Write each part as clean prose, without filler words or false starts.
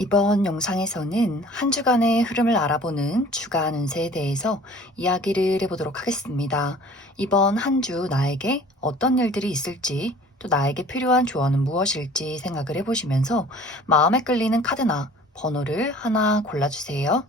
이번 영상에서는 한 주간의 흐름을 알아보는 주간 운세에 대해서 이야기를 해보도록 하겠습니다. 이번 한 주 나에게 어떤 일들이 있을지, 또 나에게 필요한 조언은 무엇일지 생각을 해보시면서 마음에 끌리는 카드나 번호를 하나 골라주세요.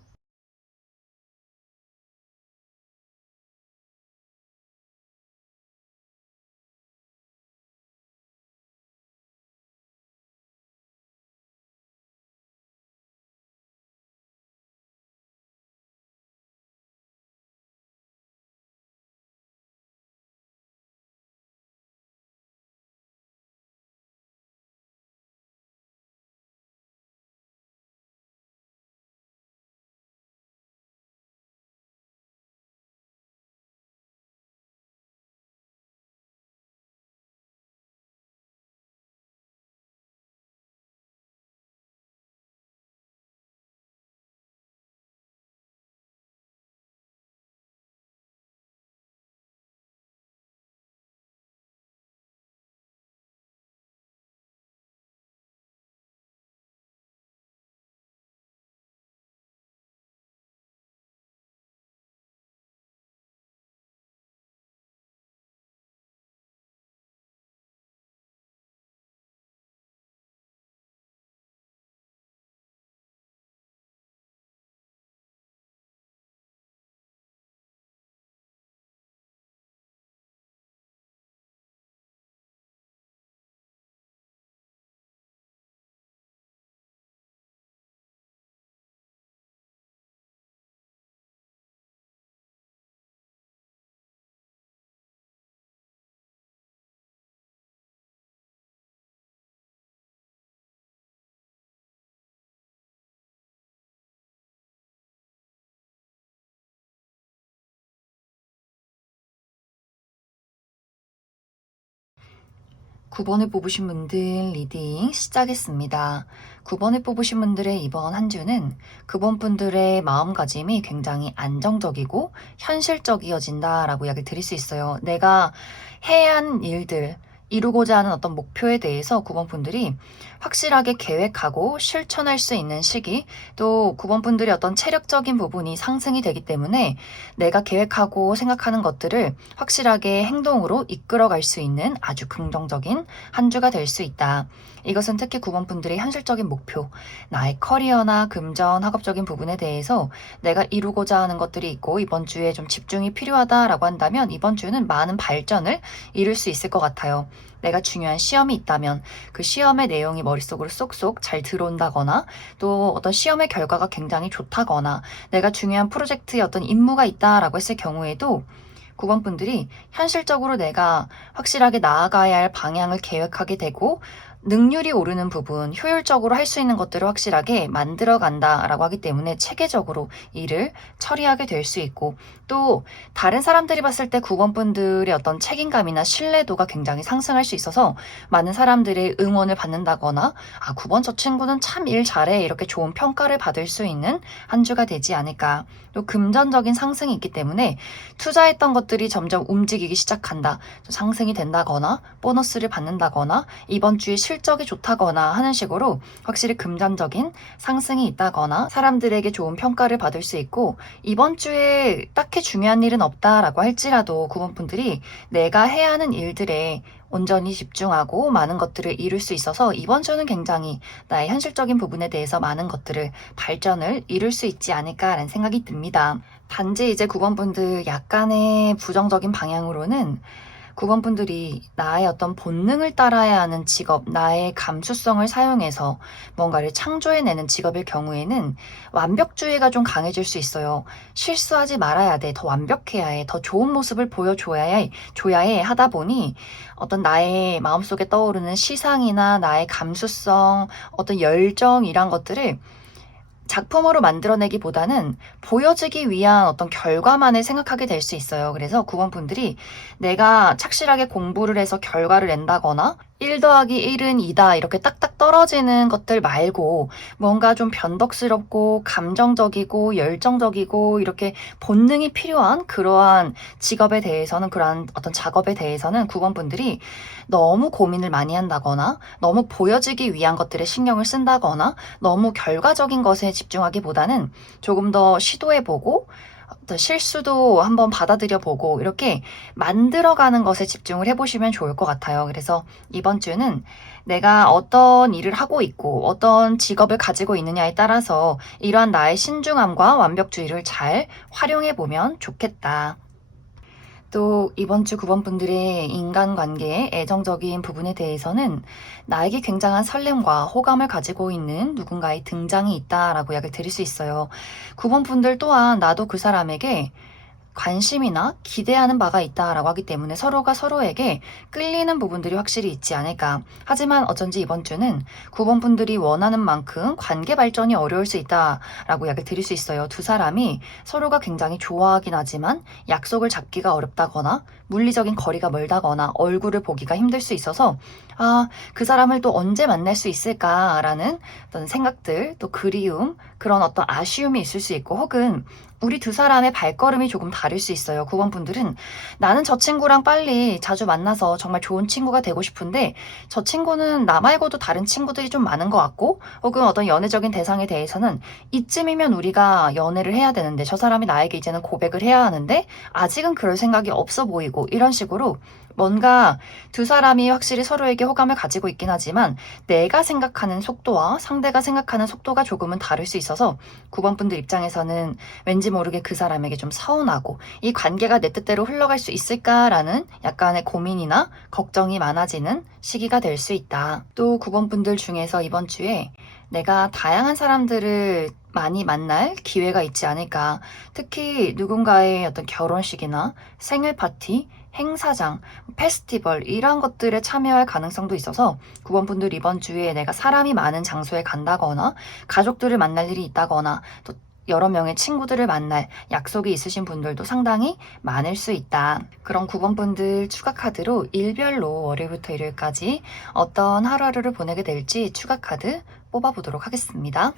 구 9번을 뽑으신 분들 리딩 시작했습니다. 9번을 뽑으신 분들의 이번 한 주는 9번 분들의 마음가짐이 굉장히 안정적이고 현실적이어진다라고 이야기 드릴 수 있어요. 내가 해야 하는 일들, 이루고자 하는 어떤 목표에 대해서 9번 분들이 확실하게 계획하고 실천할 수 있는 시기, 또 9번 분들이 어떤 체력적인 부분이 상승이 되기 때문에 내가 계획하고 생각하는 것들을 확실하게 행동으로 이끌어갈 수 있는 아주 긍정적인 한 주가 될 수 있다. 이것은 특히 9번 분들의 현실적인 목표, 나의 커리어나 금전, 학업적인 부분에 대해서 내가 이루고자 하는 것들이 있고 이번 주에 좀 집중이 필요하다라고 한다면 이번 주는 많은 발전을 이룰 수 있을 것 같아요. 내가 중요한 시험이 있다면 그 시험의 내용이 머릿속으로 쏙쏙 잘 들어온다거나 또 어떤 시험의 결과가 굉장히 좋다거나 내가 중요한 프로젝트에 어떤 임무가 있다라고 했을 경우에도 9번 분들이 현실적으로 내가 확실하게 나아가야 할 방향을 계획하게 되고 능률이 오르는 부분, 효율적으로 할 수 있는 것들을 확실하게 만들어 간다라고 하기 때문에 체계적으로 일을 처리하게 될 수 있고 또 다른 사람들이 봤을 때 9번 분들의 어떤 책임감이나 신뢰도가 굉장히 상승할 수 있어서 많은 사람들의 응원을 받는다거나 9번 저 친구는 참 일 잘해 이렇게 좋은 평가를 받을 수 있는 한 주가 되지 않을까. 또 금전적인 상승이 있기 때문에 투자했던 것들이 점점 움직이기 시작한다. 상승이 된다거나 보너스를 받는다거나 이번 주에 실적이 좋다거나 하는 식으로 확실히 금전적인 상승이 있다거나 사람들에게 좋은 평가를 받을 수 있고 이번 주에 딱히 중요한 일은 없다라고 할지라도 9번 분들이 내가 해야 하는 일들에 온전히 집중하고 많은 것들을 이룰 수 있어서 이번 주는 굉장히 나의 현실적인 부분에 대해서 많은 것들을 발전을 이룰 수 있지 않을까라는 생각이 듭니다. 단지 이제 9번 분들 약간의 부정적인 방향으로는 9번 분들이 나의 어떤 본능을 따라야 하는 직업, 나의 감수성을 사용해서 뭔가를 창조해내는 직업일 경우에는 완벽주의가 좀 강해질 수 있어요. 실수하지 말아야 돼. 더 완벽해야 해. 더 좋은 모습을 줘야 해. 하다 보니 어떤 나의 마음속에 떠오르는 시상이나 나의 감수성, 어떤 열정 이란 것들을 작품으로 만들어내기보다는 보여지기 위한 어떤 결과만을 생각하게 될 수 있어요. 그래서 9번 분들이 내가 착실하게 공부를 해서 결과를 낸다거나 1 더하기 1은 2다 이렇게 딱딱 떨어지는 것들 말고 뭔가 좀 변덕스럽고 감정적이고 열정적이고 이렇게 본능이 필요한 그러한 직업에 대해서는, 그러한 어떤 작업에 대해서는 9번 분들이 너무 고민을 많이 한다거나 너무 보여지기 위한 것들에 신경을 쓴다거나 너무 결과적인 것에 집중하기보다는 조금 더 시도해보고 또 실수도 한번 받아들여보고 이렇게 만들어가는 것에 집중을 해보시면 좋을 것 같아요. 그래서 이번 주는 내가 어떤 일을 하고 있고 어떤 직업을 가지고 있느냐에 따라서 이러한 나의 신중함과 완벽주의를 잘 활용해보면 좋겠다. 또 이번 주 9번 분들의 인간관계의 애정적인 부분에 대해서는 나에게 굉장한 설렘과 호감을 가지고 있는 누군가의 등장이 있다라고 이야기를 드릴 수 있어요. 9번 분들 또한 나도 그 사람에게 관심이나 기대하는 바가 있다라고 하기 때문에 서로가 서로에게 끌리는 부분들이 확실히 있지 않을까. 하지만 어쩐지 이번 주는 9번 분들이 원하는 만큼 관계 발전이 어려울 수 있다라고 이야기를 드릴 수 있어요. 두 사람이 서로가 굉장히 좋아하긴 하지만 약속을 잡기가 어렵다거나 물리적인 거리가 멀다거나 얼굴을 보기가 힘들 수 있어서 그 사람을 또 언제 만날 수 있을까라는 어떤 생각들, 또 그리움, 그런 어떤 아쉬움이 있을 수 있고, 혹은 우리 두 사람의 발걸음이 조금 다를 수 있어요. 9번 분들은 나는 저 친구랑 빨리 자주 만나서 정말 좋은 친구가 되고 싶은데 저 친구는 나 말고도 다른 친구들이 좀 많은 것 같고, 혹은 어떤 연애적인 대상에 대해서는 이쯤이면 우리가 연애를 해야 되는데 저 사람이 나에게 이제는 고백을 해야 하는데 아직은 그럴 생각이 없어 보이고, 이런 식으로 뭔가 두 사람이 확실히 서로에게 호감을 가지고 있긴 하지만 내가 생각하는 속도와 상대가 생각하는 속도가 조금은 다를 수 있어서 9번 분들 입장에서는 왠지 모르게 그 사람에게 좀 서운하고 이 관계가 내 뜻대로 흘러갈 수 있을까라는 약간의 고민이나 걱정이 많아지는 시기가 될 수 있다. 또 9번 분들 중에서 이번 주에 내가 다양한 사람들을 많이 만날 기회가 있지 않을까. 특히 누군가의 어떤 결혼식이나 생일 파티, 행사장, 페스티벌 이런 것들에 참여할 가능성도 있어서 9번 분들 이번 주에 내가 사람이 많은 장소에 간다거나 가족들을 만날 일이 있다거나 또 여러 명의 친구들을 만날 약속이 있으신 분들도 상당히 많을 수 있다. 그럼 9번 분들 추가 카드로 일별로 월요일부터 일요일까지 어떤 하루하루를 보내게 될지 추가 카드 뽑아보도록 하겠습니다.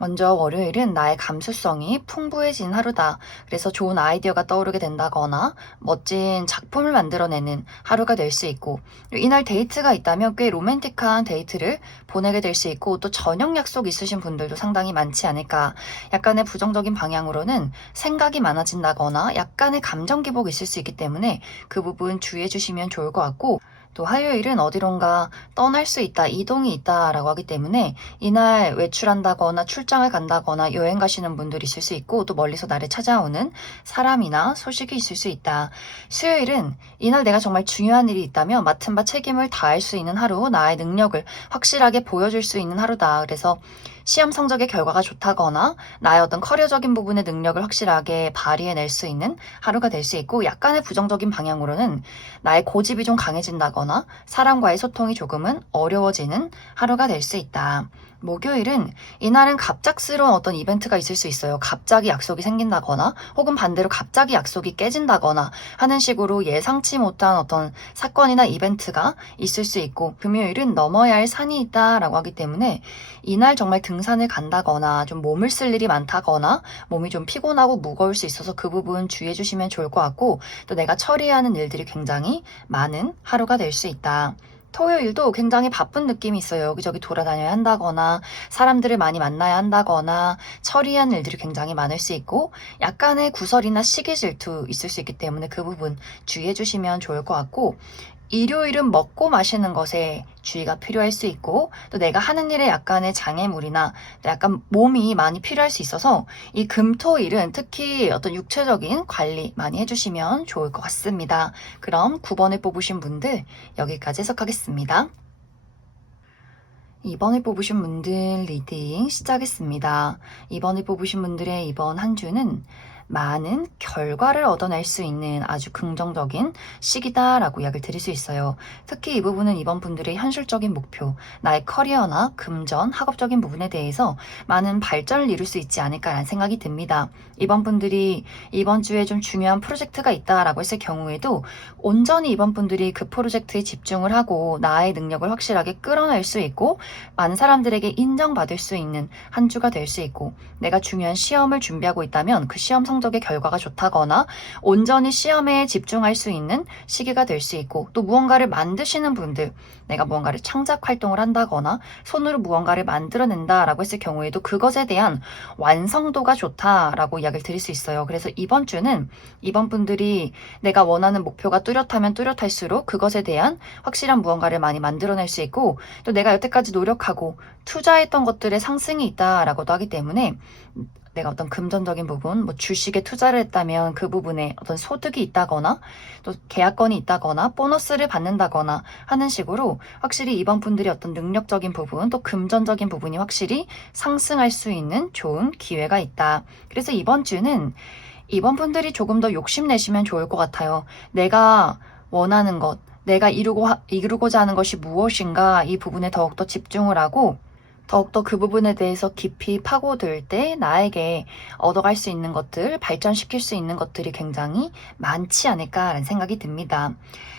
먼저 월요일은 나의 감수성이 풍부해진 하루다. 그래서 좋은 아이디어가 떠오르게 된다거나 멋진 작품을 만들어내는 하루가 될 수 있고, 이날 데이트가 있다면 꽤 로맨틱한 데이트를 보내게 될 수 있고, 또 저녁 약속 있으신 분들도 상당히 많지 않을까. 약간의 부정적인 방향으로는 생각이 많아진다거나 약간의 감정 기복이 있을 수 있기 때문에 그 부분 주의해 주시면 좋을 것 같고, 또 화요일은 어디론가 떠날 수 있다, 이동이 있다라고 하기 때문에 이날 외출한다거나 출장을 간다거나 여행 가시는 분들이 있을 수 있고, 또 멀리서 나를 찾아오는 사람이나 소식이 있을 수 있다. 수요일은 이날 내가 정말 중요한 일이 있다면 맡은 바 책임을 다할 수 있는 하루, 나의 능력을 확실하게 보여줄 수 있는 하루다. 그래서 시험 성적의 결과가 좋다거나 나의 어떤 커리어적인 부분의 능력을 확실하게 발휘해낼 수 있는 하루가 될 수 있고, 약간의 부정적인 방향으로는 나의 고집이 좀 강해진다거나 사람과의 소통이 조금은 어려워지는 하루가 될 수 있다. 목요일은 이날은 갑작스러운 어떤 이벤트가 있을 수 있어요. 갑자기 약속이 생긴다거나 혹은 반대로 갑자기 약속이 깨진다거나 하는 식으로 예상치 못한 어떤 사건이나 이벤트가 있을 수 있고, 금요일은 넘어야 할 산이 있다라고 하기 때문에 이날 정말 등산을 간다거나 좀 몸을 쓸 일이 많다거나 몸이 좀 피곤하고 무거울 수 있어서 그 부분 주의해 주시면 좋을 것 같고, 또 내가 처리해야 하는 일들이 굉장히 많은 하루가 될 수 있다. 토요일도 굉장히 바쁜 느낌이 있어요. 여기저기 돌아다녀야 한다거나 사람들을 많이 만나야 한다거나 처리해야 하는 일들이 굉장히 많을 수 있고, 약간의 구설이나 시기 질투 있을 수 있기 때문에 그 부분 주의해 주시면 좋을 것 같고, 일요일은 먹고 마시는 것에 주의가 필요할 수 있고, 또 내가 하는 일에 약간의 장애물이나 약간 몸이 많이 필요할 수 있어서 이 금토일은 특히 어떤 육체적인 관리 많이 해주시면 좋을 것 같습니다. 그럼 9번을 뽑으신 분들 여기까지 해석하겠습니다. 2번을 뽑으신 분들 리딩 시작했습니다. 2번을 뽑으신 분들의 이번 한 주는 많은 결과를 얻어낼 수 있는 아주 긍정적인 시기다라고 이야기를 드릴 수 있어요. 특히 이 부분은 이번 분들의 현실적인 목표, 나의 커리어나 금전, 학업적인 부분에 대해서 많은 발전을 이룰 수 있지 않을까라는 생각이 듭니다. 이번 분들이 이번 주에 좀 중요한 프로젝트가 있다라고 했을 경우에도 온전히 이번 분들이 그 프로젝트에 집중을 하고 나의 능력을 확실하게 끌어낼 수 있고 많은 사람들에게 인정받을 수 있는 한 주가 될 수 있고 내가 중요한 시험을 준비하고 있다면 그 시험 성적의 결과가 좋다거나 온전히 시험에 집중할 수 있는 시기가 될 수 있고 또 무언가를 만드시는 분들 내가 무언가를 창작 활동을 한다거나 손으로 무언가를 만들어낸다라고 했을 경우에도 그것에 대한 완성도가 좋다라고 이야기를 드릴 수 있어요. 그래서 이번 주는 이번 분들이 내가 원하는 목표가 뚜렷하면 뚜렷할수록 그것에 대한 확실한 무언가를 많이 만들어낼 수 있고 또 내가 여태까지 노력하고 투자했던 것들의 상승이 있다라고도 하기 때문에 내가 어떤 금전적인 부분, 뭐 주식에 투자를 했다면 그 부분에 어떤 소득이 있다거나 또 계약건이 있다거나 보너스를 받는다거나 하는 식으로 확실히 이번 분들이 어떤 능력적인 부분 또 금전적인 부분이 확실히 상승할 수 있는 좋은 기회가 있다. 그래서 이번 주는 이번 분들이 조금 더 욕심내시면 좋을 것 같아요. 내가 원하는 것, 내가 이루고자 하는 것이 무엇인가 이 부분에 더욱더 집중을 하고 더욱더 그 부분에 대해서 깊이 파고들 때 나에게 얻어갈 수 있는 것들, 발전시킬 수 있는 것들이 굉장히 많지 않을까라는 생각이 듭니다.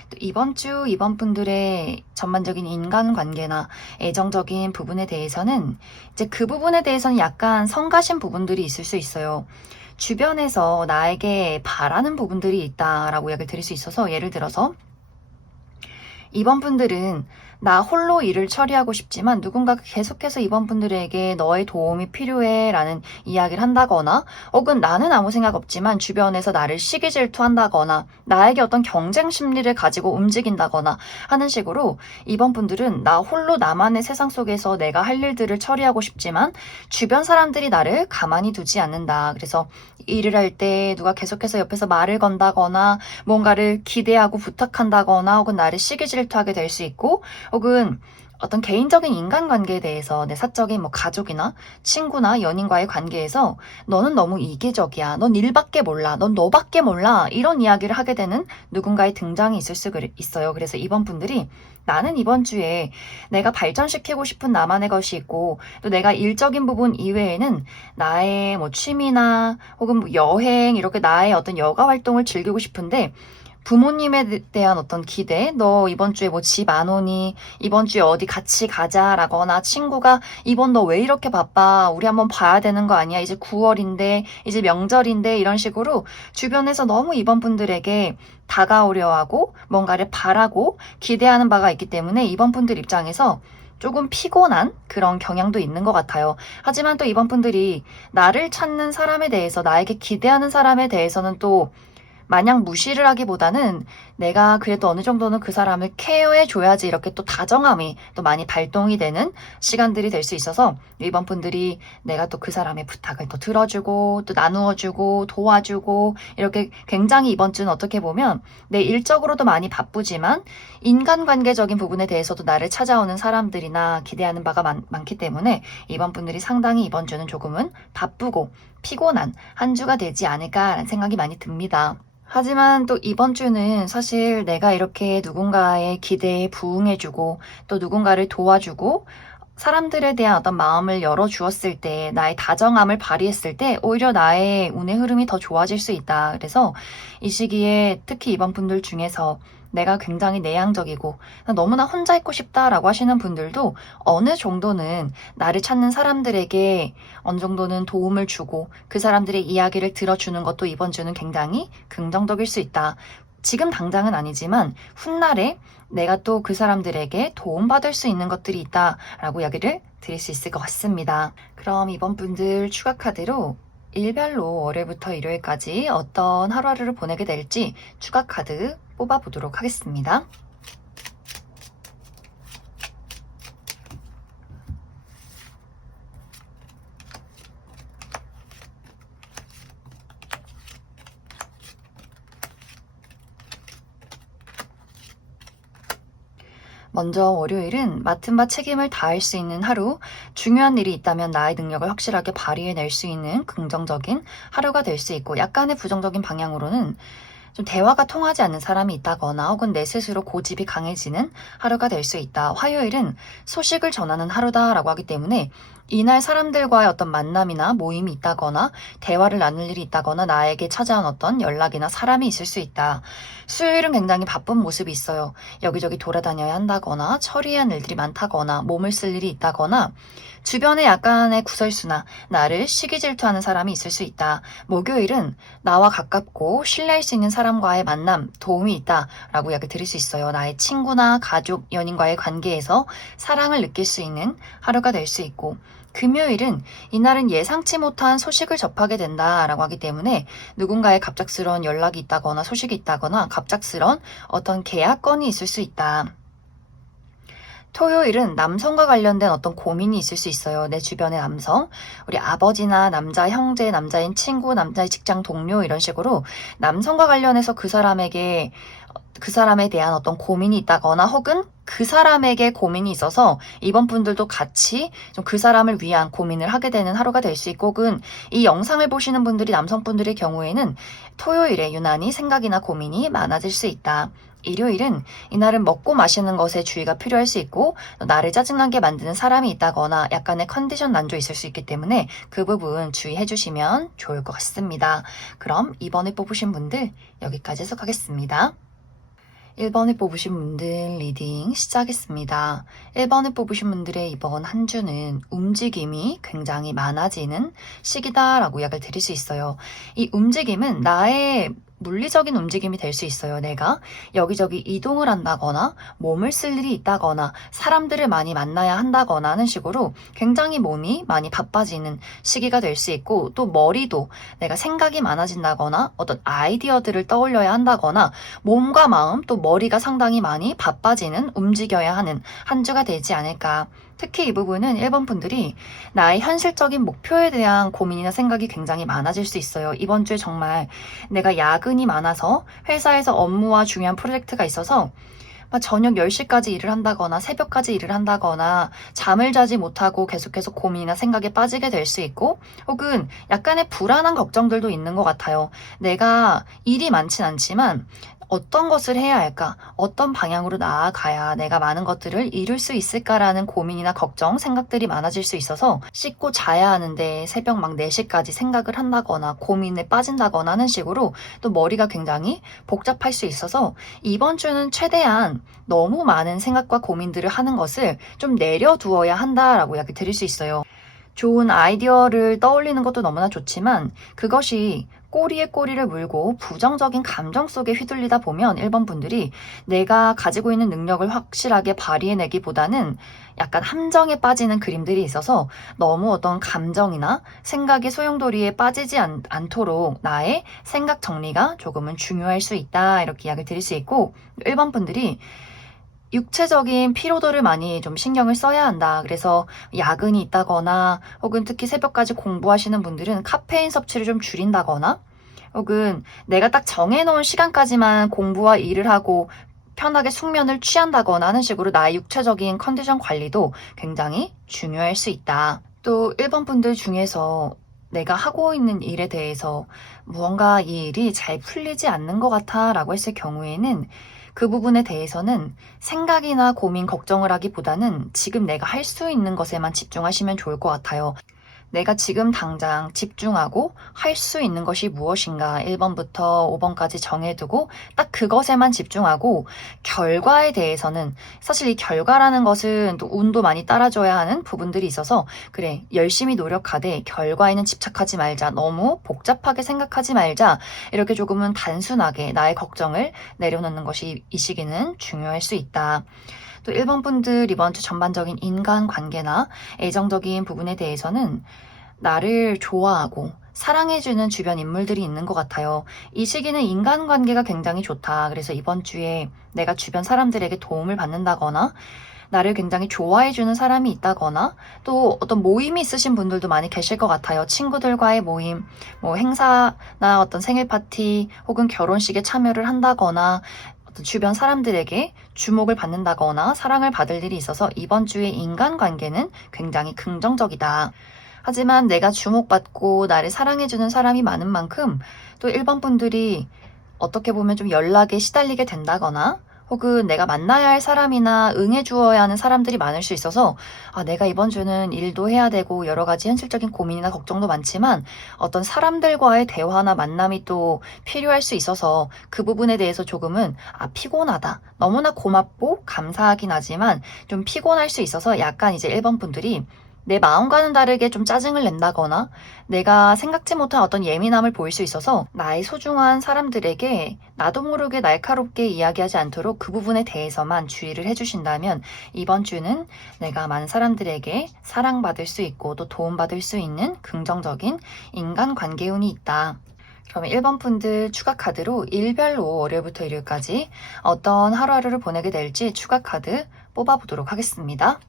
또 이번 주 이번 분들의 전반적인 인간관계나 애정적인 부분에 대해서는 이제 그 부분에 대해서는 약간 성가신 부분들이 있을 수 있어요. 주변에서 나에게 바라는 부분들이 있다라고 이야기를 드릴 수 있어서 예를 들어서 이번 분들은 나 홀로 일을 처리하고 싶지만 누군가가 계속해서 이번 분들에게 너의 도움이 필요해 라는 이야기를 한다거나 혹은 나는 아무 생각 없지만 주변에서 나를 시기 질투한다거나 나에게 어떤 경쟁 심리를 가지고 움직인다거나 하는 식으로 이번 분들은 나 홀로 나만의 세상 속에서 내가 할 일들을 처리하고 싶지만 주변 사람들이 나를 가만히 두지 않는다. 그래서 일을 할 때 누가 계속해서 옆에서 말을 건다거나 뭔가를 기대하고 부탁한다거나 혹은 나를 시기 질투하게 될 수 있고 혹은 어떤 개인적인 인간관계에 대해서 내 사적인 뭐 가족이나 친구나 연인과의 관계에서 너는 너무 이기적이야. 넌 일밖에 몰라. 넌 너밖에 몰라. 이런 이야기를 하게 되는 누군가의 등장이 있을 수 있어요. 그래서 이번 분들이 나는 이번 주에 내가 발전시키고 싶은 나만의 것이 있고 또 내가 일적인 부분 이외에는 나의 뭐 취미나 혹은 뭐 여행 이렇게 나의 어떤 여가 활동을 즐기고 싶은데 부모님에 대한 어떤 기대, 너 이번 주에 뭐 집 안 오니? 이번 주에 어디 같이 가자라거나 친구가 이번 너 왜 이렇게 바빠? 우리 한번 봐야 되는 거 아니야? 이제 9월인데, 이제 명절인데 이런 식으로 주변에서 너무 이번 분들에게 다가오려 하고 뭔가를 바라고 기대하는 바가 있기 때문에 이번 분들 입장에서 조금 피곤한 그런 경향도 있는 것 같아요. 하지만 또 이번 분들이 나를 찾는 사람에 대해서 나에게 기대하는 사람에 대해서는 또 마냥 무시를 하기보다는 내가 그래도 어느 정도는 그 사람을 케어해 줘야지 이렇게 또 다정함이 또 많이 발동이 되는 시간들이 될 수 있어서 이번 분들이 내가 또 그 사람의 부탁을 또 들어주고 또 나누어주고 도와주고 이렇게 굉장히 이번 주는 어떻게 보면 내 일적으로도 많이 바쁘지만 인간관계적인 부분에 대해서도 나를 찾아오는 사람들이나 기대하는 바가 많기 때문에 이번 분들이 상당히 이번 주는 조금은 바쁘고 피곤한 한 주가 되지 않을까라는 생각이 많이 듭니다. 하지만 또 이번 주는 사실 내가 이렇게 누군가의 기대에 부응해주고 또 누군가를 도와주고 사람들에 대한 어떤 마음을 열어주었을 때, 나의 다정함을 발휘했을 때, 오히려 나의 운의 흐름이 더 좋아질 수 있다. 그래서 이 시기에 특히 이번 분들 중에서 내가 굉장히 내향적이고 너무나 혼자 있고 싶다라고 하시는 분들도 어느 정도는 나를 찾는 사람들에게 어느 정도는 도움을 주고 그 사람들의 이야기를 들어주는 것도 이번 주는 굉장히 긍정적일 수 있다. 지금 당장은 아니지만 훗날에 내가 또 그 사람들에게 도움받을 수 있는 것들이 있다라고 이야기를 드릴 수 있을 것 같습니다. 그럼 이번 분들 추가 카드로 일별로 월요일부터 일요일까지 어떤 하루하루를 보내게 될지 추가 카드 뽑아보도록 하겠습니다. 먼저 월요일은 맡은 바 책임을 다할 수 있는 하루, 중요한 일이 있다면 나의 능력을 확실하게 발휘해낼 수 있는 긍정적인 하루가 될 수 있고, 약간의 부정적인 방향으로는 좀 대화가 통하지 않는 사람이 있다거나 혹은 내 스스로 고집이 강해지는 하루가 될 수 있다. 화요일은 소식을 전하는 하루다라고 하기 때문에 이날 사람들과의 어떤 만남이나 모임이 있다거나 대화를 나눌 일이 있다거나 나에게 찾아온 어떤 연락이나 사람이 있을 수 있다. 수요일은 굉장히 바쁜 모습이 있어요. 여기저기 돌아다녀야 한다거나 처리해야 할 일들이 많다거나 몸을 쓸 일이 있다거나 주변에 약간의 구설수나 나를 시기 질투하는 사람이 있을 수 있다. 목요일은 나와 가깝고 신뢰할 수 있는 사람과의 만남, 도움이 있다라고 이야기 드릴 수 있어요. 나의 친구나 가족, 연인과의 관계에서 사랑을 느낄 수 있는 하루가 될 수 있고, 금요일은 이날은 예상치 못한 소식을 접하게 된다라고 하기 때문에 누군가의 갑작스러운 연락이 있다거나 소식이 있다거나 갑작스러운 어떤 계약 건이 있을 수 있다. 토요일은 남성과 관련된 어떤 고민이 있을 수 있어요. 내 주변의 남성, 우리 아버지나 남자 형제, 남자인 친구, 남자의 직장 동료 이런 식으로 남성과 관련해서 그 사람에 대한 어떤 고민이 있다거나 혹은 그 사람에게 고민이 있어서 이번 분들도 같이 좀 그 사람을 위한 고민을 하게 되는 하루가 될 수 있고, 혹은 이 영상을 보시는 분들이 남성분들의 경우에는 토요일에 유난히 생각이나 고민이 많아질 수 있다. 일요일은 이날은 먹고 마시는 것에 주의가 필요할 수 있고 나를 짜증나게 만드는 사람이 있다거나 약간의 컨디션 난조 있을 수 있기 때문에 그 부분 주의해 주시면 좋을 것 같습니다. 그럼 이번에 뽑으신 분들 여기까지 해석하겠습니다. 1번을 뽑으신 분들 리딩 시작했습니다. 1번을 뽑으신 분들의 이번 한 주는 움직임이 굉장히 많아지는 시기다라고 이야기를 드릴 수 있어요. 이 움직임은 나의 물리적인 움직임이 될 수 있어요. 내가 여기저기 이동을 한다거나 몸을 쓸 일이 있다거나 사람들을 많이 만나야 한다거나 하는 식으로 굉장히 몸이 많이 바빠지는 시기가 될 수 있고, 또 머리도 내가 생각이 많아진다거나 어떤 아이디어들을 떠올려야 한다거나 몸과 마음 또 머리가 상당히 많이 바빠지는, 움직여야 하는 한 주가 되지 않을까. 특히 이 부분은 1번 분들이 나의 현실적인 목표에 대한 고민이나 생각이 굉장히 많아질 수 있어요. 이번 주에 정말 내가 야근이 많아서 회사에서 업무와 중요한 프로젝트가 있어서 저녁 10시까지 일을 한다거나 새벽까지 일을 한다거나 잠을 자지 못하고 계속해서 고민이나 생각에 빠지게 될 수 있고, 혹은 약간의 불안한 걱정들도 있는 것 같아요. 내가 일이 많진 않지만 어떤 것을 해야 할까? 어떤 방향으로 나아가야 내가 많은 것들을 이룰 수 있을까라는 고민이나 걱정, 생각들이 많아질 수 있어서 씻고 자야 하는데 새벽 막 4시까지 생각을 한다거나 고민에 빠진다거나 하는 식으로 또 머리가 굉장히 복잡할 수 있어서 이번 주는 최대한 너무 많은 생각과 고민들을 하는 것을 좀 내려두어야 한다라고 이야기 드릴 수 있어요. 좋은 아이디어를 떠올리는 것도 너무나 좋지만 그것이 꼬리에 꼬리를 물고 부정적인 감정 속에 휘둘리다 보면 1번 분들이 내가 가지고 있는 능력을 확실하게 발휘해내기보다는 약간 함정에 빠지는 그림들이 있어서 너무 어떤 감정이나 생각의 소용돌이에 빠지지 않도록 나의 생각 정리가 조금은 중요할 수 있다, 이렇게 이야기를 드릴 수 있고, 1번 분들이 육체적인 피로도를 많이 좀 신경을 써야 한다. 그래서 야근이 있다거나 혹은 특히 새벽까지 공부하시는 분들은 카페인 섭취를 좀 줄인다거나, 혹은 내가 딱 정해놓은 시간까지만 공부와 일을 하고 편하게 숙면을 취한다거나 하는 식으로 나의 육체적인 컨디션 관리도 굉장히 중요할 수 있다. 또 1번 분들 중에서 내가 하고 있는 일에 대해서 무언가 이 일이 잘 풀리지 않는 것 같아 라고 했을 경우에는 그 부분에 대해서는 생각이나 고민, 걱정을 하기보다는 지금 내가 할 수 있는 것에만 집중하시면 좋을 것 같아요. 내가 지금 당장 집중하고 할 수 있는 것이 무엇인가 1번부터 5번까지 정해두고 딱 그것에만 집중하고, 결과에 대해서는 사실 이 결과라는 것은 또 운도 많이 따라줘야 하는 부분들이 있어서 그래, 열심히 노력하되 결과에는 집착하지 말자, 너무 복잡하게 생각하지 말자, 이렇게 조금은 단순하게 나의 걱정을 내려놓는 것이 이 시기는 중요할 수 있다. 또 1번 분들 이번 주 전반적인 인간관계나 애정적인 부분에 대해서는 나를 좋아하고 사랑해주는 주변 인물들이 있는 것 같아요. 이 시기는 인간관계가 굉장히 좋다. 그래서 이번 주에 내가 주변 사람들에게 도움을 받는다거나 나를 굉장히 좋아해주는 사람이 있다거나 또 어떤 모임이 있으신 분들도 많이 계실 것 같아요. 친구들과의 모임, 뭐 행사나 어떤 생일 파티 혹은 결혼식에 참여를 한다거나 어떤 주변 사람들에게 주목을 받는다거나 사랑을 받을 일이 있어서 이번 주의 인간관계는 굉장히 긍정적이다. 하지만 내가 주목받고 나를 사랑해주는 사람이 많은 만큼 또 1번 분들이 어떻게 보면 좀 연락에 시달리게 된다거나 혹은 내가 만나야 할 사람이나 응해주어야 하는 사람들이 많을 수 있어서 내가 이번 주는 일도 해야 되고 여러 가지 현실적인 고민이나 걱정도 많지만 어떤 사람들과의 대화나 만남이 또 필요할 수 있어서 그 부분에 대해서 조금은 피곤하다. 너무나 고맙고 감사하긴 하지만 좀 피곤할 수 있어서 약간 이제 1번 분들이 내 마음과는 다르게 좀 짜증을 낸다거나 내가 생각지 못한 어떤 예민함을 보일 수 있어서 나의 소중한 사람들에게 나도 모르게 날카롭게 이야기하지 않도록 그 부분에 대해서만 주의를 해주신다면 이번 주는 내가 많은 사람들에게 사랑받을 수 있고 또 도움받을 수 있는 긍정적인 인간관계운이 있다. 그러면 1번 분들 추가 카드로 일별로 월요일부터 일요일까지 어떤 하루하루를 보내게 될지 추가 카드 뽑아보도록 하겠습니다.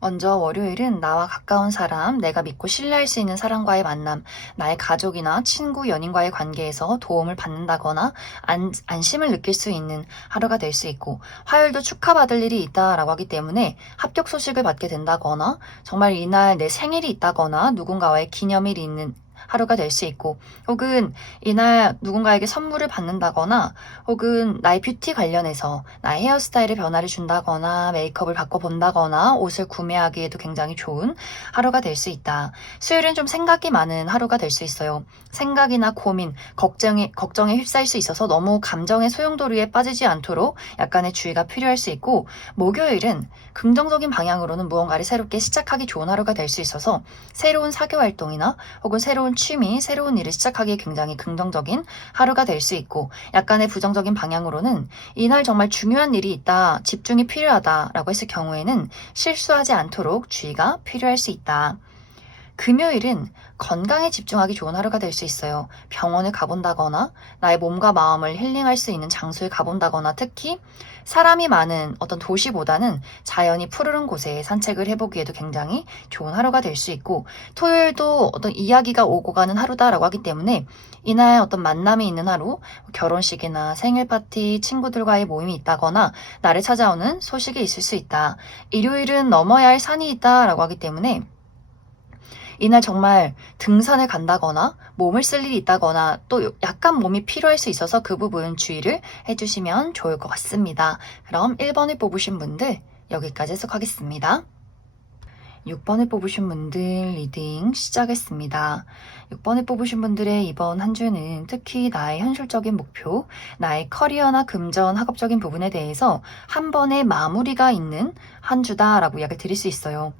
먼저 월요일은 나와 가까운 사람, 내가 믿고 신뢰할 수 있는 사람과의 만남, 나의 가족이나 친구, 연인과의 관계에서 도움을 받는다거나 안심을 느낄 수 있는 하루가 될 수 있고 화요일도 축하받을 일이 있다라고 하기 때문에 합격 소식을 받게 된다거나 정말 이날 내 생일이 있다거나 누군가와의 기념일이 있는 하루가 될 수 있고 혹은 이날 누군가에게 선물을 받는다거나 혹은 나의 뷰티 관련해서 나의 헤어스타일의 변화를 준다거나 메이크업을 바꿔본다거나 옷을 구매하기에도 굉장히 좋은 하루가 될 수 있다. 수요일은 좀 생각이 많은 하루가 될 수 있어요. 생각이나 고민, 걱정에 휩싸일 수 있어서 너무 감정의 소용돌이에 빠지지 않도록 약간의 주의가 필요할 수 있고 목요일은 긍정적인 방향으로는 무언가를 새롭게 시작하기 좋은 하루가 될 수 있어서 새로운 사교 활동이나 혹은 새로운 취미, 새로운 일을 시작하기에 굉장히 긍정적인 하루가 될 수 있고 약간의 부정적인 방향으로는 이날 정말 중요한 일이 있다, 집중이 필요하다라고 했을 경우에는 실수하지 않도록 주의가 필요할 수 있다. 금요일은 건강에 집중하기 좋은 하루가 될 수 있어요. 병원을 가본다거나 나의 몸과 마음을 힐링할 수 있는 장소에 가본다거나 특히 사람이 많은 어떤 도시보다는 자연이 푸르른 곳에 산책을 해보기에도 굉장히 좋은 하루가 될 수 있고 토요일도 어떤 이야기가 오고 가는 하루다라고 하기 때문에 이날 어떤 만남이 있는 하루, 결혼식이나 생일 파티, 친구들과의 모임이 있다거나 나를 찾아오는 소식이 있을 수 있다. 일요일은 넘어야 할 산이 있다라고 하기 때문에 이날 정말 등산을 간다거나 몸을 쓸 일이 있다거나 또 약간 몸이 필요할 수 있어서 그 부분 주의를 해주시면 좋을 것 같습니다. 그럼 1번을 뽑으신 분들 여기까지 해석하겠습니다. 6번을 뽑으신 분들 리딩 시작했습니다. 6번을 뽑으신 분들의 이번 한 주는 특히 나의 현실적인 목표, 나의 커리어나 금전, 학업적인 부분에 대해서 한 번의 마무리가 있는 한 주다라고 이야기를 드릴 수 있어요.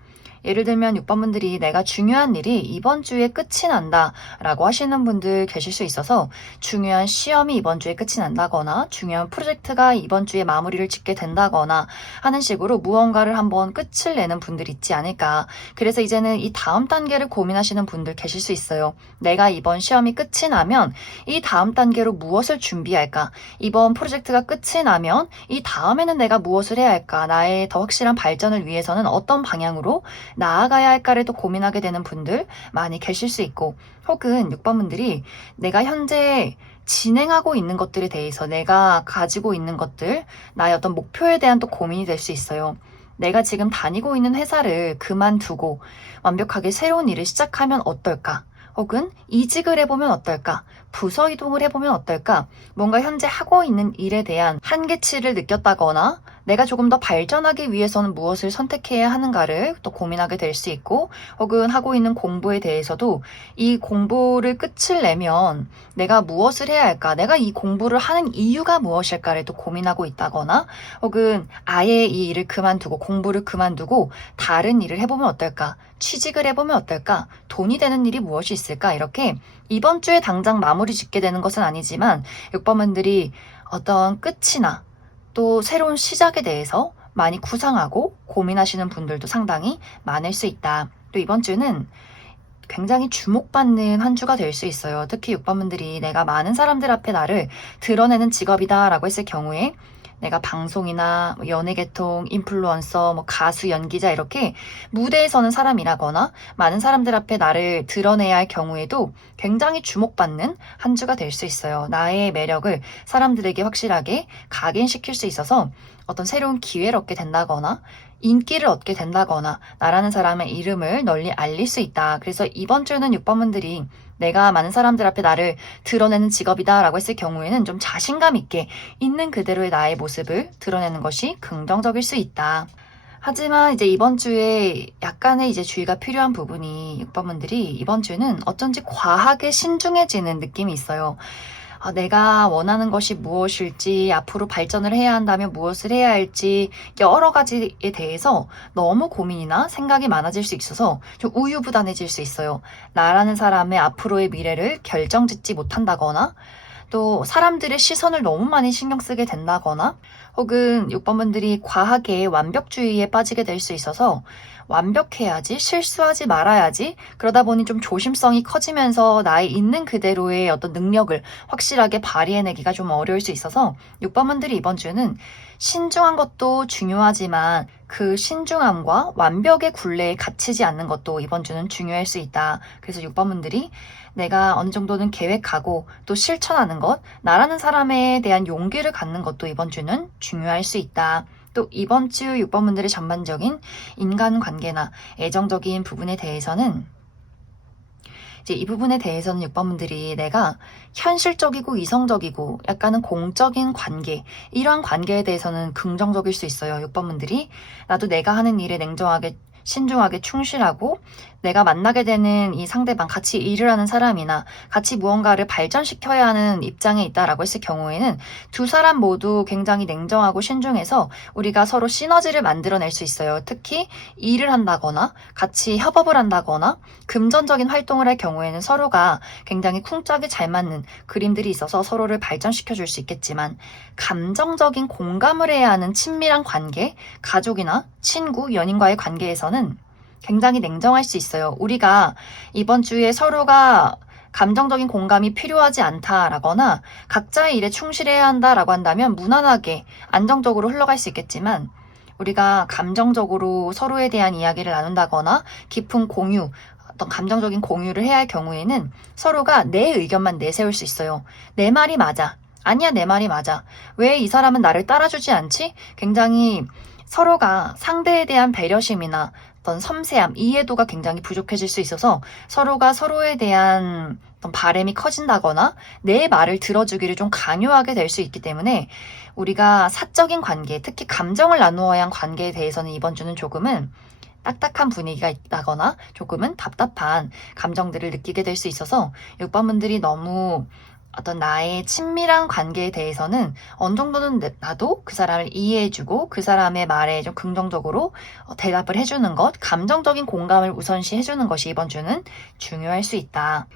예를 들면 6번 분들이 내가 중요한 일이 이번 주에 끝이 난다 라고 하시는 분들 계실 수 있어서 중요한 시험이 이번 주에 끝이 난다거나 중요한 프로젝트가 이번 주에 마무리를 짓게 된다거나 하는 식으로 무언가를 한번 끝을 내는 분들이 있지 않을까. 그래서 이제는 이 다음 단계를 고민하시는 분들 계실 수 있어요. 내가 이번 시험이 끝이 나면 이 다음 단계로 무엇을 준비할까? 이번 프로젝트가 끝이 나면 이 다음에는 내가 무엇을 해야 할까? 나의 더 확실한 발전을 위해서는 어떤 방향으로 나아가야 할까를 또 고민하게 되는 분들 많이 계실 수 있고 혹은 6번 분들이 내가 현재 진행하고 있는 것들에 대해서 내가 가지고 있는 것들, 나의 어떤 목표에 대한 또 고민이 될 수 있어요. 내가 지금 다니고 있는 회사를 그만두고 완벽하게 새로운 일을 시작하면 어떨까? 혹은 이직을 해보면 어떨까? 부서 이동을 해보면 어떨까? 뭔가 현재 하고 있는 일에 대한 한계치를 느꼈다거나 내가 조금 더 발전하기 위해서는 무엇을 선택해야 하는가를 또 고민하게 될 수 있고 혹은 하고 있는 공부에 대해서도 이 공부를 끝을 내면 내가 무엇을 해야 할까? 내가 이 공부를 하는 이유가 무엇일까를 또 고민하고 있다거나 혹은 아예 이 일을 그만두고 공부를 그만두고 다른 일을 해보면 어떨까? 취직을 해보면 어떨까? 돈이 되는 일이 무엇이 있을까? 이렇게 이번 주에 당장 마무리 짓게 되는 것은 아니지만 6번분들이 어떤 끝이나 또 새로운 시작에 대해서 많이 구상하고 고민하시는 분들도 상당히 많을 수 있다. 또 이번 주는 굉장히 주목받는 한 주가 될 수 있어요. 특히 6번분들이 내가 많은 사람들 앞에 나를 드러내는 직업이다 라고 했을 경우에 내가 방송이나 연예계통, 인플루언서, 가수, 연기자 이렇게 무대에 서는 사람이라거나 많은 사람들 앞에 나를 드러내야 할 경우에도 굉장히 주목받는 한 주가 될 수 있어요. 나의 매력을 사람들에게 확실하게 각인시킬 수 있어서 어떤 새로운 기회를 얻게 된다거나 인기를 얻게 된다거나 나라는 사람의 이름을 널리 알릴 수 있다. 그래서 이번 주는 6번분들이 내가 많은 사람들 앞에 나를 드러내는 직업이다 라고 했을 경우에는 좀 자신감 있게 있는 그대로의 나의 모습을 드러내는 것이 긍정적일 수 있다. 하지만 이제 이번 주에 약간의 이제 주의가 필요한 부분이 6번분들이 이번 주는 어쩐지 과하게 신중해지는 느낌이 있어요. 내가 원하는 것이 무엇일지, 앞으로 발전을 해야 한다면 무엇을 해야 할지 여러 가지에 대해서 너무 고민이나 생각이 많아질 수 있어서 좀 우유부단해질 수 있어요. 나라는 사람의 앞으로의 미래를 결정짓지 못한다거나 또 사람들의 시선을 너무 많이 신경 쓰게 된다거나 혹은 6번분들이 과하게 완벽주의에 빠지게 될 수 있어서 완벽해야지, 실수하지 말아야지, 그러다 보니 좀 조심성이 커지면서 나의 있는 그대로의 어떤 능력을 확실하게 발휘해내기가 좀 어려울 수 있어서 6번분들이 이번 주는 신중한 것도 중요하지만 그 신중함과 완벽의 굴레에 갇히지 않는 것도 이번 주는 중요할 수 있다. 그래서 6번분들이 내가 어느 정도는 계획하고 또 실천하는 것, 나라는 사람에 대한 용기를 갖는 것도 이번 주는 중요할 수 있다. 또 이번 주 6번분들의 전반적인 인간관계나 애정적인 부분에 대해서는 이제 이 부분에 대해서는 6번분들이 내가 현실적이고 이성적이고 약간은 공적인 관계, 이러한 관계에 대해서는 긍정적일 수 있어요. 6번분들이 나도 내가 하는 일에 냉정하게 신중하게 충실하고 내가 만나게 되는 이 상대방, 같이 일을 하는 사람이나 같이 무언가를 발전시켜야 하는 입장에 있다라고 했을 경우에는 두 사람 모두 굉장히 냉정하고 신중해서 우리가 서로 시너지를 만들어낼 수 있어요. 특히 일을 한다거나 같이 협업을 한다거나 금전적인 활동을 할 경우에는 서로가 굉장히 쿵짝이 잘 맞는 그림들이 있어서 서로를 발전시켜 줄 수 있겠지만 감정적인 공감을 해야 하는 친밀한 관계, 가족이나 친구, 연인과의 관계에서는 굉장히 냉정할 수 있어요. 우리가 이번 주에 서로가 감정적인 공감이 필요하지 않다라거나 각자의 일에 충실해야 한다라고 한다면 무난하게 안정적으로 흘러갈 수 있겠지만 우리가 감정적으로 서로에 대한 이야기를 나눈다거나 깊은 공유, 어떤 감정적인 공유를 해야 할 경우에는 서로가 내 의견만 내세울 수 있어요. 내 말이 맞아. 아니야, 내 말이 맞아. 왜 이 사람은 나를 따라주지 않지? 굉장히 서로가 상대에 대한 배려심이나 어떤 섬세함, 이해도가 굉장히 부족해질 수 있어서 서로가 서로에 대한 어떤 바람이 커진다거나 내 말을 들어주기를 좀 강요하게 될 수 있기 때문에 우리가 사적인 관계, 특히 감정을 나누어야 한 관계에 대해서는 이번 주는 조금은 딱딱한 분위기가 있다거나 조금은 답답한 감정들을 느끼게 될 수 있어서 6번분들이 너무 어떤 나의 친밀한 관계에 대해서는 어느 정도는 나도 그 사람을 이해해주고 그 사람의 말에 좀 긍정적으로 대답을 해주는 것, 감정적인 공감을 우선시 해주는 것이 이번 주는 중요할 수 있다.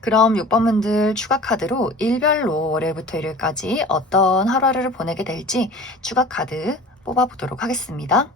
그럼 6번분들 추가 카드로 일별로 월요일부터 일요일까지 어떤 하루를 보내게 될지 추가 카드 뽑아보도록 하겠습니다.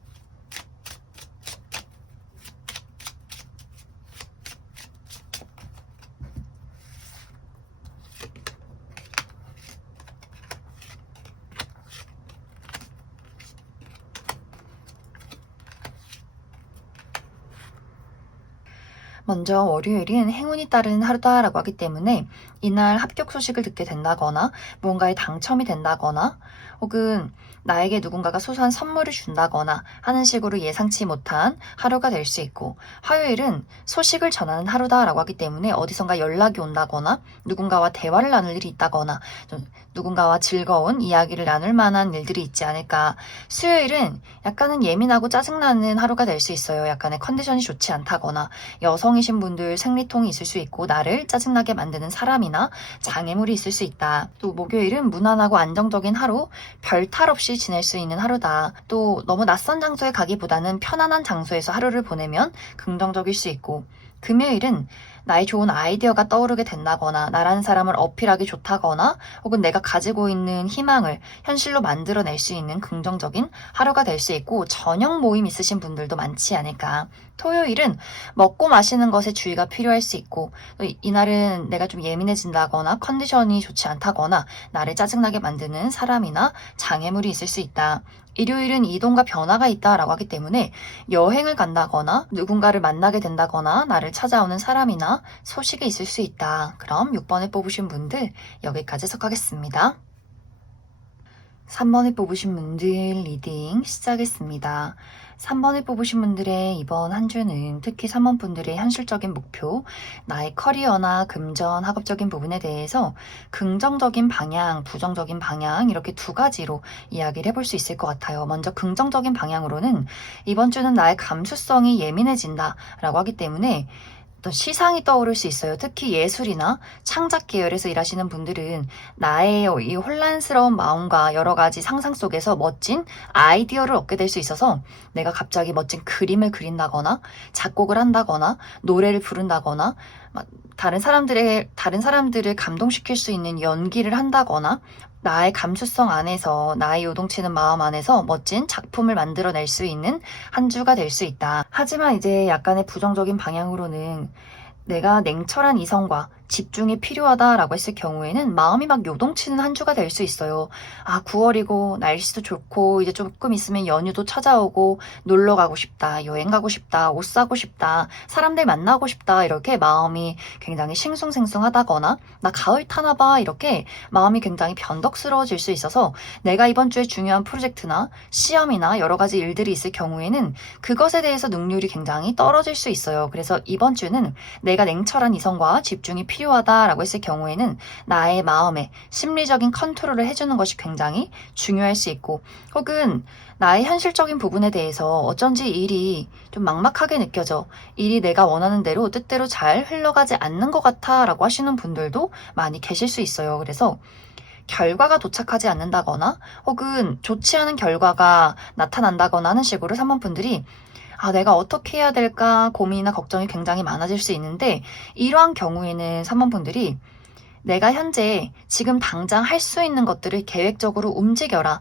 먼저 월요일은 행운이 따르는 하루다라고 하기 때문에 이날 합격 소식을 듣게 된다거나 무언가에 당첨이 된다거나 혹은 나에게 누군가가 소소한 선물을 준다거나 하는 식으로 예상치 못한 하루가 될 수 있고 화요일은 소식을 전하는 하루다라고 하기 때문에 어디선가 연락이 온다거나 누군가와 대화를 나눌 일이 있다거나 좀 누군가와 즐거운 이야기를 나눌 만한 일들이 있지 않을까. 수요일은 약간은 예민하고 짜증나는 하루가 될 수 있어요. 약간의 컨디션이 좋지 않다거나 여성이신 분들 생리통이 있을 수 있고 나를 짜증나게 만드는 사람이나 장애물이 있을 수 있다. 또 목요일은 무난하고 안정적인 하루, 별 탈 없이 지낼 수 있는 하루다. 또 너무 낯선 장소에 가기보다는 편안한 장소에서 하루를 보내면 긍정적일 수 있고 금요일은 나의 좋은 아이디어가 떠오르게 된다거나 나라는 사람을 어필하기 좋다거나 혹은 내가 가지고 있는 희망을 현실로 만들어낼 수 있는 긍정적인 하루가 될 수 있고 저녁 모임 있으신 분들도 많지 않을까. 토요일은 먹고 마시는 것에 주의가 필요할 수 있고 또 이날은 내가 좀 예민해진다거나 컨디션이 좋지 않다거나 나를 짜증나게 만드는 사람이나 장애물이 있을 수 있다. 일요일은 이동과 변화가 있다라고 하기 때문에 여행을 간다거나 누군가를 만나게 된다거나 나를 찾아오는 사람이나 소식이 있을 수 있다. 그럼 6번을 뽑으신 분들 여기까지 해석하겠습니다. 3번을 뽑으신 분들 리딩 시작했습니다. 3번을 뽑으신 분들의 이번 한 주는 특히 3번 분들의 현실적인 목표, 나의 커리어나 금전, 학업적인 부분에 대해서 긍정적인 방향, 부정적인 방향 이렇게 두 가지로 이야기를 해볼 수 있을 것 같아요. 먼저 긍정적인 방향으로는 이번 주는 나의 감수성이 예민해진다라고 하기 때문에 어떤 시상이 떠오를 수 있어요. 특히 예술이나 창작 계열에서 일하시는 분들은 나의 이 혼란스러운 마음과 여러 가지 상상 속에서 멋진 아이디어를 얻게 될 수 있어서 내가 갑자기 멋진 그림을 그린다거나 작곡을 한다거나 노래를 부른다거나 다른 사람들을 감동시킬 수 있는 연기를 한다거나 나의 감수성 안에서 나의 요동치는 마음 안에서 멋진 작품을 만들어낼 수 있는 한 주가 될 수 있다. 하지만 이제 약간의 부정적인 방향으로는 내가 냉철한 이성과 집중이 필요하다라고 했을 경우에는 마음이 막 요동치는 한 주가 될 수 있어요. 9월이고 날씨도 좋고 이제 조금 있으면 연휴도 찾아오고 놀러 가고 싶다, 여행 가고 싶다, 옷 사고 싶다, 사람들 만나고 싶다 이렇게 마음이 굉장히 싱숭생숭하다거나 나 가을 타나 봐 이렇게 마음이 굉장히 변덕스러워질 수 있어서 내가 이번 주에 중요한 프로젝트나 시험이나 여러 가지 일들이 있을 경우에는 그것에 대해서 능률이 굉장히 떨어질 수 있어요. 그래서 이번 주는 내가 냉철한 이성과 집중이 필요하다라고 했을 경우에는 나의 마음에 심리적인 컨트롤을 해주는 것이 굉장히 중요할 수 있고 혹은 나의 현실적인 부분에 대해서 어쩐지 일이 좀 막막하게 느껴져. 일이 내가 원하는 대로 뜻대로 잘 흘러가지 않는 것 같아 라고 하시는 분들도 많이 계실 수 있어요. 그래서 결과가 도착하지 않는다거나 혹은 좋지 않은 결과가 나타난다거나 하는 식으로 3번 분들이 내가 어떻게 해야 될까 고민이나 걱정이 굉장히 많아질 수 있는데 이러한 경우에는 3번 분들이 내가 현재 지금 당장 할 수 있는 것들을 계획적으로 움직여라.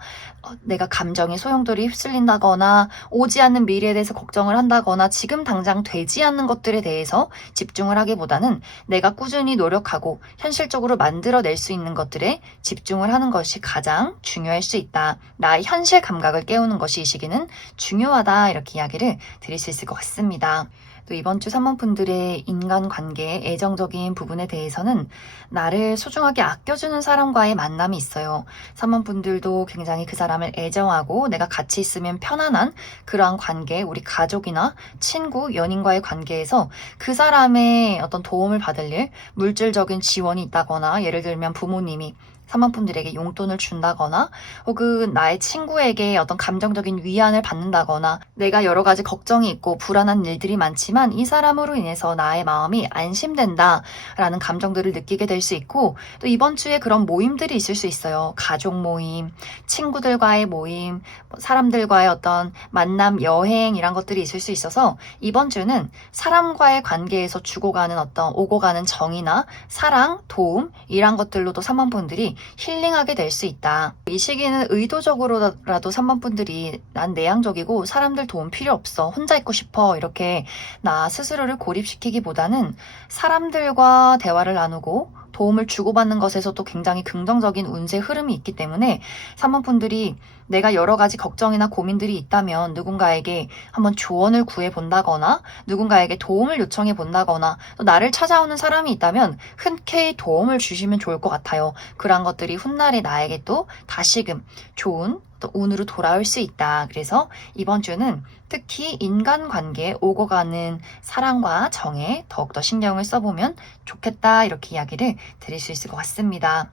내가 감정의 소용돌이 휩쓸린다거나 오지 않는 미래에 대해서 걱정을 한다거나 지금 당장 되지 않는 것들에 대해서 집중을 하기보다는 내가 꾸준히 노력하고 현실적으로 만들어낼 수 있는 것들에 집중을 하는 것이 가장 중요할 수 있다. 나의 현실 감각을 깨우는 것이 이 시기는 중요하다. 이렇게 이야기를 드릴 수 있을 것 같습니다. 또 이번 주 3번 분들의 인간관계, 애정적인 부분에 대해서는 나를 소중하게 아껴주는 사람과의 만남이 있어요. 3번 분들도 굉장히 그 사람을 애정하고 내가 같이 있으면 편안한 그러한 관계, 우리 가족이나 친구, 연인과의 관계에서 그 사람의 어떤 도움을 받을 일, 물질적인 지원이 있다거나 예를 들면 부모님이 3번 분들에게 용돈을 준다거나 혹은 나의 친구에게 어떤 감정적인 위안을 받는다거나 내가 여러 가지 걱정이 있고 불안한 일들이 많지만 이 사람으로 인해서 나의 마음이 안심된다라는 감정들을 느끼게 될 수 있고 또 이번 주에 그런 모임들이 있을 수 있어요. 가족 모임, 친구들과의 모임, 사람들과의 어떤 만남, 여행 이런 것들이 있을 수 있어서 이번 주는 사람과의 관계에서 주고 가는 어떤 오고 가는 정이나 사랑, 도움 이런 것들로도 3번 분들이 힐링하게 될 수 있다. 이 시기는 의도적으로라도 3번 분들이 난 내향적이고 사람들 도움 필요 없어. 혼자 있고 싶어. 이렇게 나 스스로를 고립시키기보다는 사람들과 대화를 나누고 도움을 주고받는 것에서도 굉장히 긍정적인 운세 흐름이 있기 때문에 3번 분들이 내가 여러 가지 걱정이나 고민들이 있다면 누군가에게 한번 조언을 구해본다거나 누군가에게 도움을 요청해 본다거나 또 나를 찾아오는 사람이 있다면 흔쾌히 도움을 주시면 좋을 것 같아요. 그러한 것들이 훗날에 나에게 또 다시금 좋은 또 운으로 돌아올 수 있다. 그래서 이번 주는 특히 인간관계에 오고 가는 사랑과 정에 더욱더 신경을 써보면 좋겠다. 이렇게 이야기를 드릴 수 있을 것 같습니다.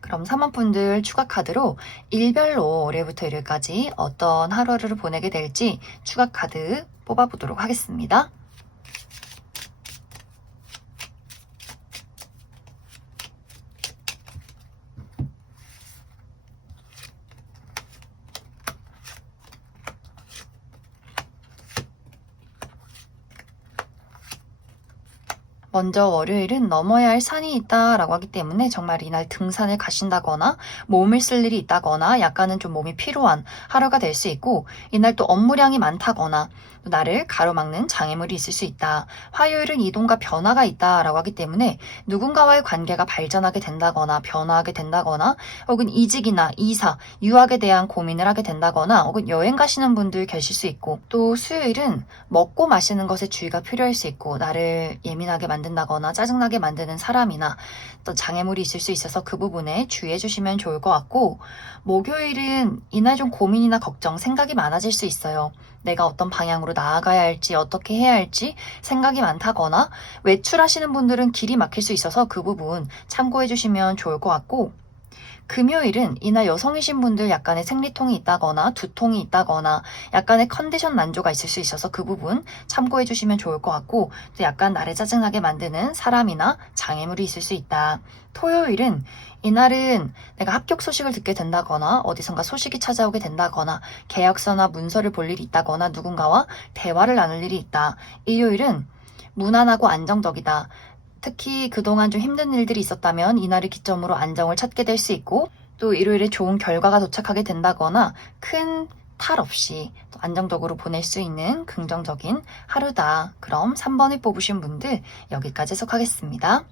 그럼 3번 분들 추가 카드로 일별로 월요일부터 일요일까지 어떤 하루를 보내게 될지 추가 카드 뽑아보도록 하겠습니다. 먼저 월요일은 넘어야 할 산이 있다라고 하기 때문에 정말 이날 등산을 가신다거나 몸을 쓸 일이 있다거나 약간은 좀 몸이 피로한 하루가 될 수 있고, 이날 또 업무량이 많다거나 또 나를 가로막는 장애물이 있을 수 있다. 화요일은 이동과 변화가 있다라고 하기 때문에 누군가와의 관계가 발전하게 된다거나 변화하게 된다거나 혹은 이직이나 이사, 유학에 대한 고민을 하게 된다거나 혹은 여행 가시는 분들 계실 수 있고, 또 수요일은 먹고 마시는 것에 주의가 필요할 수 있고 나를 예민하게 만든다거나 짜증나게 만드는 사람이나 또 장애물이 있을 수 있어서 그 부분에 주의해 주시면 좋을 것 같고, 목요일은 이날 좀 고민이나 걱정, 생각이 많아질 수 있어요. 내가 어떤 방향으로 나아가야 할지, 어떻게 해야 할지 생각이 많다거나 외출하시는 분들은 길이 막힐 수 있어서 그 부분 참고해 주시면 좋을 것 같고, 금요일은 이날 여성이신 분들 약간의 생리통이 있다거나 두통이 있다거나 약간의 컨디션 난조가 있을 수 있어서 그 부분 참고해 주시면 좋을 것 같고, 또 약간 나를 짜증나게 만드는 사람이나 장애물이 있을 수 있다. 토요일은 이날은 내가 합격 소식을 듣게 된다거나 어디선가 소식이 찾아오게 된다거나 계약서나 문서를 볼 일이 있다거나 누군가와 대화를 나눌 일이 있다. 일요일은 무난하고 안정적이다. 특히 그동안 좀 힘든 일들이 있었다면 이날을 기점으로 안정을 찾게 될 수 있고, 또 일요일에 좋은 결과가 도착하게 된다거나 큰 탈 없이 또 안정적으로 보낼 수 있는 긍정적인 하루다. 그럼 3번을 뽑으신 분들 여기까지 해석하겠습니다.